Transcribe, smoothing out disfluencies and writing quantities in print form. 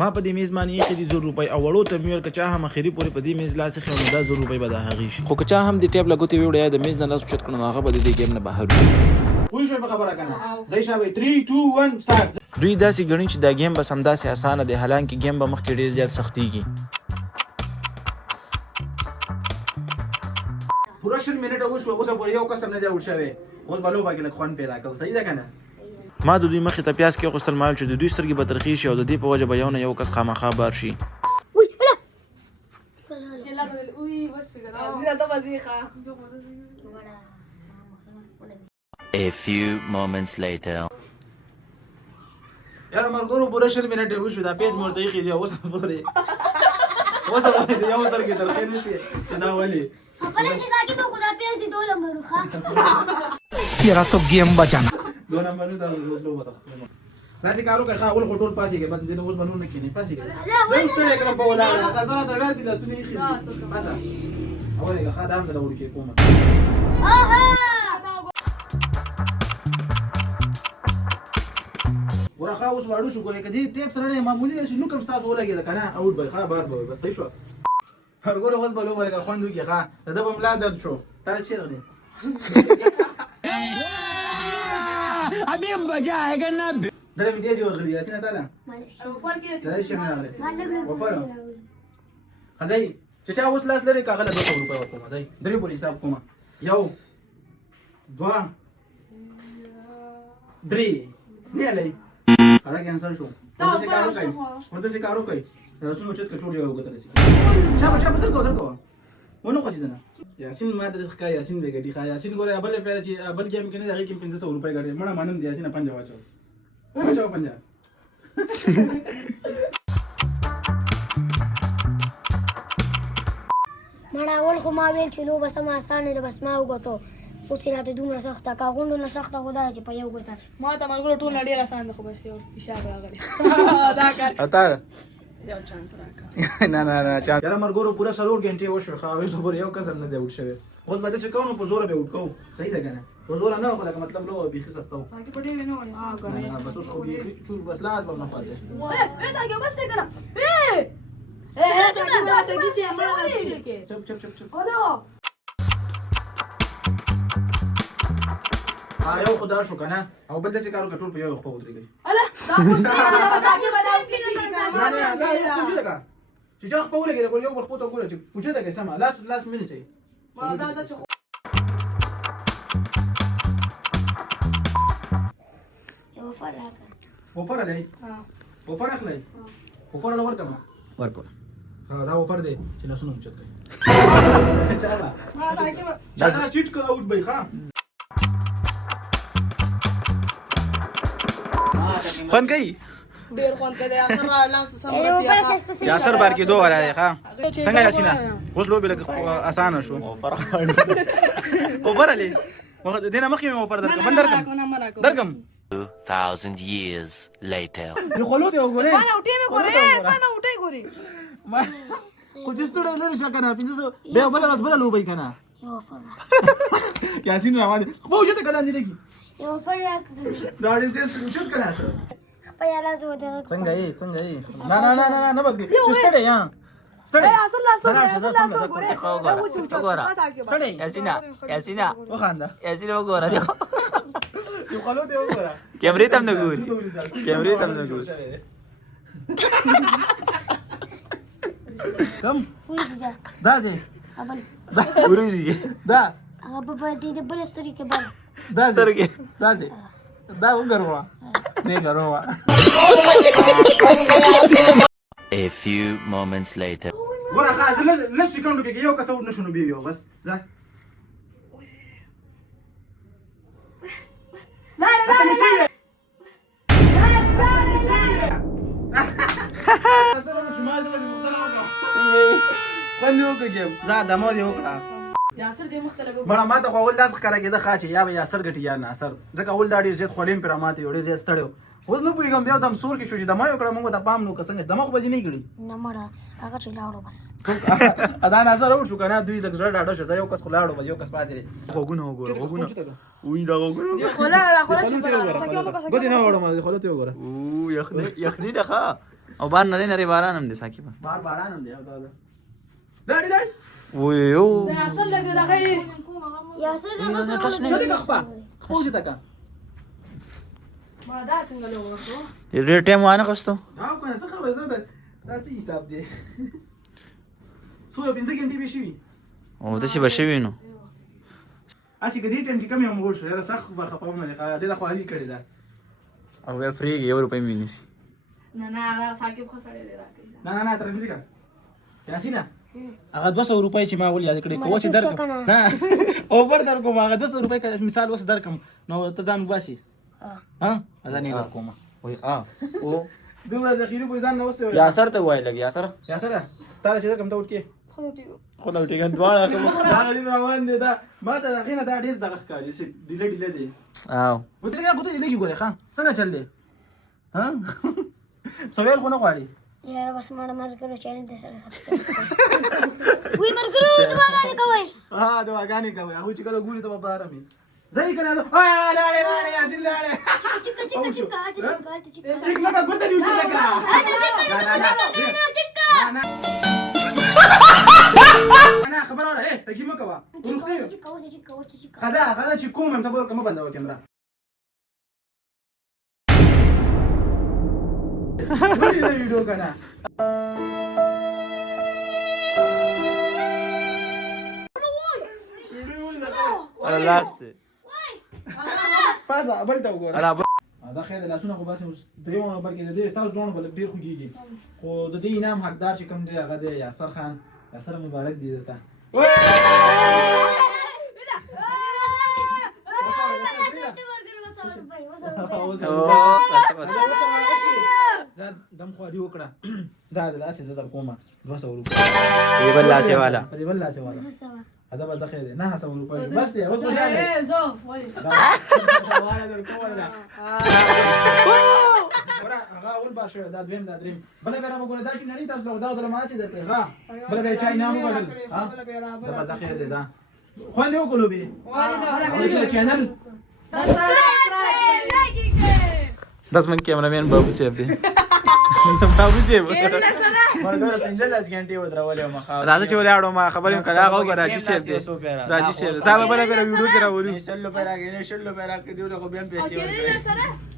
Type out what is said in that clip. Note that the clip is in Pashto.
ما په دې میز باندې یې دي 100 روپۍ او وړو ته مې ورکړه چا هم اخري پورې په دې میز لاس خو نو دا 100 روپۍ به د هغې شي خو که چا هم د ټیپ لګوتې ویوړی د میز نه لاس اوچت کړو نو هغه به د دې ګیم نه بهر وي پوه شوې په خبره که نه ځئ شابه 3 2 1 سټارټ دوی داسې ګڼي چې دا ګیم به همداسې اسانه دی حالانکه ګیم به مخکې ډېر زیات سختېږي پوره 20 منټه وشوه اوسه پورې یو کس هم نه دی اوټ شوی اوس به لوبه کې لږ خوند پیدا کوو صحیح ده که نه ما د دوی مخې ته پیاز کې غوښتل مال چې د دوی سترګې به ترخې شي او د دې په وجه به یو نه یو کس خامخا بار شي A few moments later. یاره ملګرو پوره 20 منټه وشو دا پیز مې ورته ایښي دی اوسه پورې د یو سترګې ترخې نه شوې چې دا ولې तेरा तो गेम बचाना 2 نمبر دا اوس لوبه سخته داسې کار وکړه ښه اول خو ټول پاسېږئ بس ځینې اوس به نور نه کښېنئ پاسېږئ زه هم ستړی کړم په ولاړه غزره ته داسې لاسونه ایښي دي پاسه اولېږه ښه دا هم دله وړکې کومه ګوره ښه اوس واړه شو ګورې که دې ټیپ سره نه معمولي داسې لوک هم ستاسو ولګېده که نه اوټ به ښه بار به وي بس صحیح شوه ګوره اوس به لوبه لږه خوند وکړي ښه د ده به ملا درد شو تا چېرې غلې अभी मजा आएगा ना دله مې دې ورغلي یاسینه تاله دله شي مې راغلی وفر ځئ چې چا اوس لاس لري کاغله 200 روپۍ ورکوم ځئ درې پورې حساب کوم 1 2 3 نه لای هغه کینسل شو ورته کارو کوي رسول اوچت کټول یو غوتل شي شابه سر کو ونه خوښ دي نه یاسین ما درس ښه یاسین به ګټي ښه یاسین ګوره بل پیره چې بل گیم کې نه هغه کې 500 روپۍ ګټي مړه مانم دي یاسین 50 واچو واچو 50 مړه اول خو ما ویل چې لوبه سمه اسانه ده بس ما وګټو اوس یې راته دومره سخته کاغونډو نه سخته خو دا چې په یو ګوته ما ته ملګرو ټول ډېر اسان ده خو بس یو فشار راغلی دا کار اتا یو چانس راکړه نه نه نه چا یاره مرګورو پوره 3 غنټې وشو ښه اوس پورې یو کس هم نه دی اوټ شوی اوس به داسې کوو نو په زوره به اوټ کوو صحیح ده که نه په زوره نه خو لکه مطلب لوبه بیخي سخته وه ساکي په ډېر نه وړي بس اوس خو بیخي چور بس لاس به نه پاتې ساکي بس کړه چپ الو یو خدا شو که نه او بل داسې کار وکړه ټول په یو خوا ودرېږئ اله دا ساکي بداوس کې نه یو کوچې ده که چې چا خپه ولګېده ګوره یو ورخپو ته ګوره چې کوچې ده که سمه لاس مې نیسئ ما دا داسې یو وفر راکړه وفر علی وفر اخلئ وفر له ورکړم ورکو دا وفر دی چې لاسونه اوچت کړئ ما ساکي دا چیټ که اوټ به ښه فن کوي ډېر خوند کوي یاسر لاس سم یاسر بار کې دوه ولا ښه څنګه یاسینه اوس لوبې لکه اسانه شو اوپر علي وخت دینه مخکې مې اوپر درکم 2000 years later. یو خلوت یو ګوره انا وټې مې ګورې انا وټې ګورې خو چې ستړی لري شو کنه 500 به بل راس بل لوبې کنه یو وفر یاسین روان دي خو وجه ته کله نه لګي یو وفر راکړه دا دې څه وجود کنه سره خپل لاس وته څنګه یې نه بګدي چې ستړی یا ستړی یاسر لاس ګورې ستړی یاسینا وخانده یاسینا وګوره دیکھو یو خلوت یو ګوره کیمرې تم نه ګوري کم وځه دا ځي ابل ورزي دا هغه په دې د بل ستوري کې بل دا سترګې دا ځي دا وګوروا نه ګوروا A few moments later. ګوره خلاص لږ سکندو کې یو کس اوټ نشو بیا بس ځه یاسر دې مخ ته لګو مړه ما ته خو اول داسې ښکاره کېده ښه چې یا به یاسر ګټي یا ناصر ځکه اول دا ډېر زیات خولې مې پرې ماته یو ډېر زیات ستړی و اوس نه پوهېږم بیا دم سور کې شو چې دمه یې وکړه موږ ته پام نو که څنګه دمه خو به دې نه کړي نه مړه هغه چې لاړو بس دا ناصر اوټ شو که نه دوی لږ زړه ډاډه شو زه یو کس خو لاړو بس یو کس پاتې دی غوږونه وګوره غوږونه وی دا غوږونه خوله ګوتې نه وړم خولې ته وګوره او یخني ده ښه او بار نری نری باران هم دي ساکي بار باران هم دی او دا لاړې لاړې ويو دا اصل لګ دغه یاسر نه تاسو نه جلدی کخپا خوږه تکا ما دا څنګه له ورکو ډېر ټایم وانه غوښتو دا کنه څه خبره زه دا څه حساب دی سو 15 غنټې به شي او داسې به شوي نو اسی کدی ټیم کې کم یو موږ شو یاره سخت به خپاونه ډېر خوالي کړی دا او بیا فریږي 1 روپۍ مې نیسي نه نه هغه ساکب خو سړی دی راکې نه تر څه کا یاسینا هغه 200 روپۍ چې ما ول یاد کړی کوڅه درکم نه اوپر درکم هغه 200 روپۍ مثال وس درکم نو ته ځان باسي ها اذا نه درکم وای او دوه ذخیره په ځان نه وسه یاسر ته وای لګ یاسر تا چې درکم ته وټکی خو نو ټیګن دواړه کوم دا غلی روان دي دا ما ته غینه دا ډیر دغه ښکاري چې ډیله دی او وڅ څنګه کوته لګي ګوره خان څنګه چل دی ها سوال خو نه غواړي یاره بس مړ مر کړو چیلنج دې سره سبسکرایب وی مر کړو دواګانې کوي ها دواګانې کوي هغه چې کله ګوري ته په آرامي زئی کنه لاړې یاسین لاړې چیک لگا ګوته دی چې لگا انا خبر ولا ايه تجي مكوا خذا چې کوم هم تبور کوم بنده وکمرا ولی دا ویډیو کنه ala last پازا بل تا وګوره ala دا خیر د لاسونو خو باسم دیو نمبر کې د دې تاسو دوه بل ډیر خوږیږي خو د دې انعام حقدار چې کوم دی هغه د یاسر خان یاسر مبارک دی دته دم خو دی وکړه دا د لاسه زړه کومه 200 روپۍ ये बल्ला से वाला دی بل لاسه والا هذا بس خیر نه 100 روپۍ بس یا وځو زو وای والا در کومه ورا هغه اول باشه دا دویم دا دریم بل به را وګوره دا شي نه تاسو دا د ماسي درته ها بل به چای نه وګورل ها دا بس خیر دی دا خو نه وکړو به وای چینل سبسکرایب لایک दस मिनट कैमरामैन बाबू से अभी बाबू से مرګره 15 غنټې ودرولې مخا راځه چې ولاړو ما خبرې کړه هغه راځي سیف دی راځي سیف دا به بل ویډیو کې راوړو شلو پیرا کې شلو پیرا کې دیو له خو بیا پیسې او چیرې سره